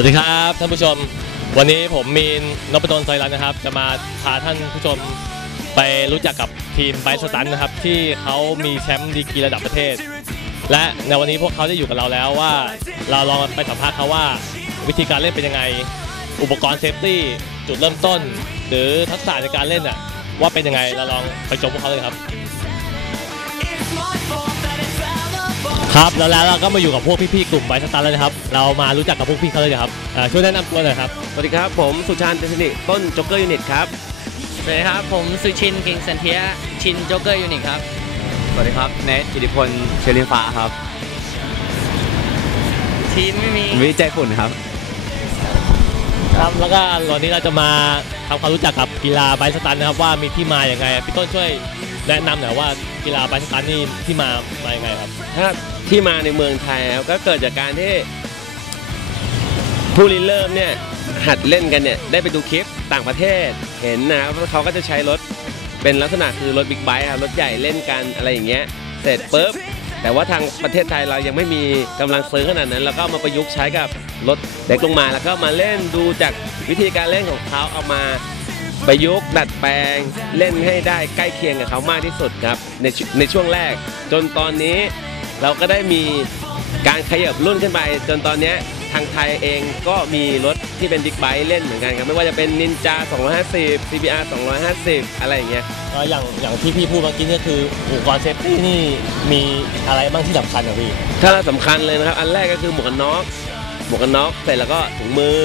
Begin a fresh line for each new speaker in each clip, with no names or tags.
วัสดีครับท่านผู้ชม วันนี้ผมมีนนพดลไซรันนะครับ จะมาพาท่านผู้ชมไปรู้จักกับทีมไบสตันนะครับ ที่เขามีแชมป์ดีกรีระดับประเทศ และในวันนี้พวกเขาได้อยู่กับเราแล้วว่า เราลองไปสัมภาษณ์เขาว่า วิธีการเล่นเป็นยังไง อุปกรณ์เซฟตี้จุดเริ่มต้น หรือทักษะในการเล่นอะว่าเป็นยังไงเราลองไปชมพวกเขาเลยครับ ครับแล้วแล้วเราก็มาอยู่กับพวกพี่ๆกลุ่มไบสตันแล้วนะครับ เรามารู้จักกับพวกพี่เขาเลยนะครับอ่าช่วยแนะนำตัวหน่อยครับ
สวัสดีครับผมสุชาญเตชนิต้นจ็อกเกอร์ยูนิตครับ
สวัสดีครับ ผมสุชินกิงสันเทียชินโจ๊กเกอร์ยูนิตครับ
สวัสดีครับเนทอิทธิพลเชลินฟ้าครับ
ทีมไม่มี
วิจัยฝุ่นครับ
ครับ แล้วก็วันนี้เราจะมาทำความรู้จักกับกีฬาไบสตันนะครับว่ามีที่มาอย่างไงพี่ต้นช่วย แนะนำหน่อยว่ากีฬาไบสตันนี่ที่มามาอย่างไงครับ
ถ้าที่มาในเมืองไทยครับก็เกิดจากการที่ผู้ริเริ่มเนี่ยหัดเล่นกันเนี่ยได้ไปดูคลิปต่างประเทศเห็นนะครับเขาก็จะใช้รถเป็นลักษณะคือรถบิ๊กไบค์ครับรถใหญ่เล่นกันอะไรอย่างเงี้ยเสร็จปุ๊บแต่ว่าทางประเทศไทยเรายังไม่มีกำลังซื้อขนาดนั้นแล้วก็มาประยุกต์ใช้กับรถเล็กลงมาแล้วก็มาเล่นดูจากวิธีการเล่นของเขาเอามา ประยุกต์ดัดแปลงเล่นให้ได้ใกล้เคียงกับเขามากที่สุดครับในชในช่วงแรก จนตอนนี้เราก็ได้มีการขยับรุ่นขึ้นไป จนตอนเนี้ยทางไทยเองก็มีรถที่เป็นบิ๊กไบค์เล่นเหมือนกันครับ ไม่ว่าจะเป็นนินจา 250 CBR 250 อะไรอย่างเงี้ย
ก็อย่างอย่างที่พี่พูดเมื่อกี้เนี่ยคืออุปกรณ์เซฟตี้นี่มีอะไรบ้างที่สำคัญอะพี่
ถ้าเราสำคัญเลยนะครับ อันแรกก็คือหมวกกันน็อกหมวกกันน็อกเสร็จแล้วก็ถุงมือ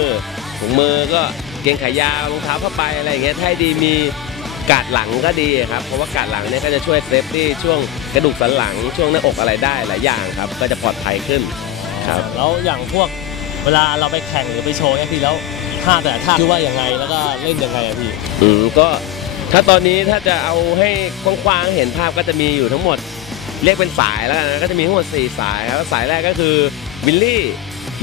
ถุงมือก็ เกงขายาวรองเท้าผ้าใบอะไรอย่างเงี้ยถ้าให้ดีมีกาดหลังก็ดีครับเพราะว่ากาดหลังเนี่ยก็จะช่วยเซฟตี้ช่วงกระดูกสันหลังช่วงหน้าอกอะไรได้หลายอย่างครับ ก็จะปลอดภัยขึ้นครับ
แล้วอย่างพวกเวลาเราไปแข่งหรือไปโชว์เนี่ยพี่แล้วท่าแต่ละท่าคิดว่ายังไงแล้วก็เล่นยังไงอะพี่
อืมก็ถ้าตอนนี้ถ้าจะเอาให้กว้างๆเห็นภาพก็จะมีอยู่ทั้งหมด เรียกเป็นสายแล้วกันนะก็จะมีทั้งหมด 4 สายครับสายแรกก็คือวิลลี่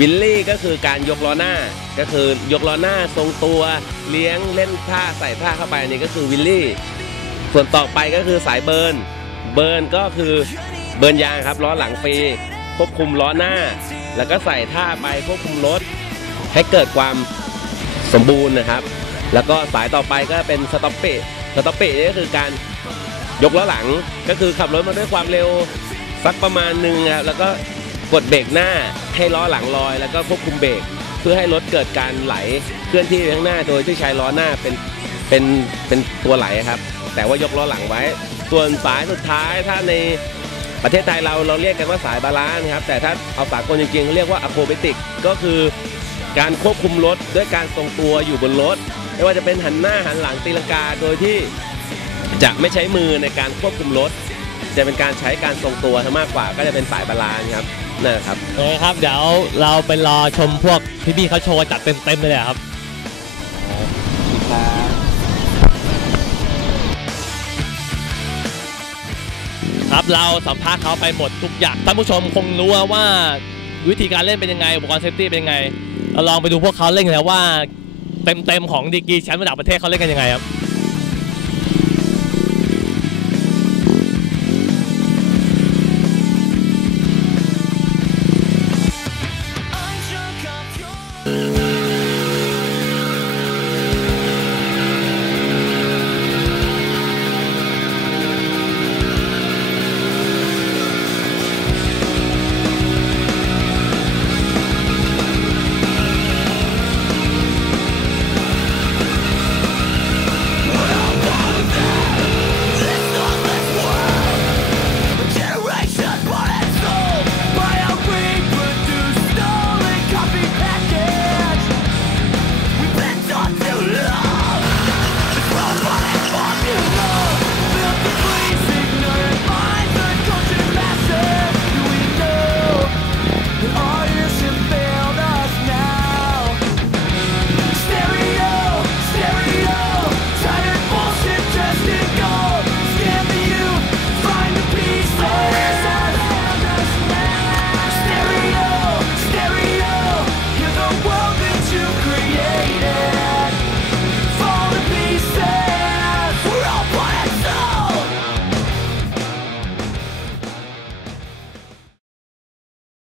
วิลลี่ก็คือการยกล้อหน้า ก็คือยกล้อหน้าทรงตัวเลี้ยงเล่นท่าใส่ท่าเข้าไปอันนี้ก็คือวิลลี่ ส่วนต่อไปก็คือสายเบิร์น เบิร์นก็คือเบิร์นยางครับล้อหลังฟรีควบคุมล้อหน้า แล้วก็ใส่ท่าไปควบคุมรถ ให้เกิดความสมบูรณ์นะครับ แล้วก็สายต่อไปก็เป็นสต็อปเปสต็อปเปนี่ก็คือการยกล้อหลังก็คือขับรถมาด้วยความเร็วสักประมาณหนึ่งครับแล้วก็ กดเบรกหน้าให้ล้อหลังลอย แล้วก็ควบคุมเบรกเพื่อให้รถเกิดการไหลเคลื่อนที่ไปข้างหน้าโดยที่ใช้ล้อหน้าเป็นเป็นเป็นตัวไหลครับ แต่ว่ายกล้อหลังไว้ ส่วนสายสุดท้ายถ้าในประเทศไทยเราเราเรียกกันว่าสายบาลานซ์ครับแต่ถ้าเอาสากลจริงๆเขาเรียกว่าอะโครเบติกก็คือการควบคุมรถด้วยการทรงตัวอยู่บนรถ ไม่ว่าจะเป็นหันหน้าหันหลังตีลังกาโดยที่จะไม่ใช้มือในการควบคุมรถ จะเป็นการใช้การทรงตัวซะมากกว่าก็จะเป็นสายบาลานซ์ครับนั่นแหละครับ
โอเคครับ เดี๋ยวเราไปรอชมพวกพี่ๆเขาโชว์จัดเต็มๆเลยอะครับ ครับเราสัมภาษณ์เขาไปหมดทุกอย่างท่านผู้ชมคงรู้ว่าวิธีการเล่นเป็นยังไงอุปกรณ์เซฟตี้เป็นยังไงเราลองไปดูพวกเขาเล่นกันแล้วว่า เต็มๆของดีกรีแชมป์ระดับประเทศเขาเล่นกันยังไงครับ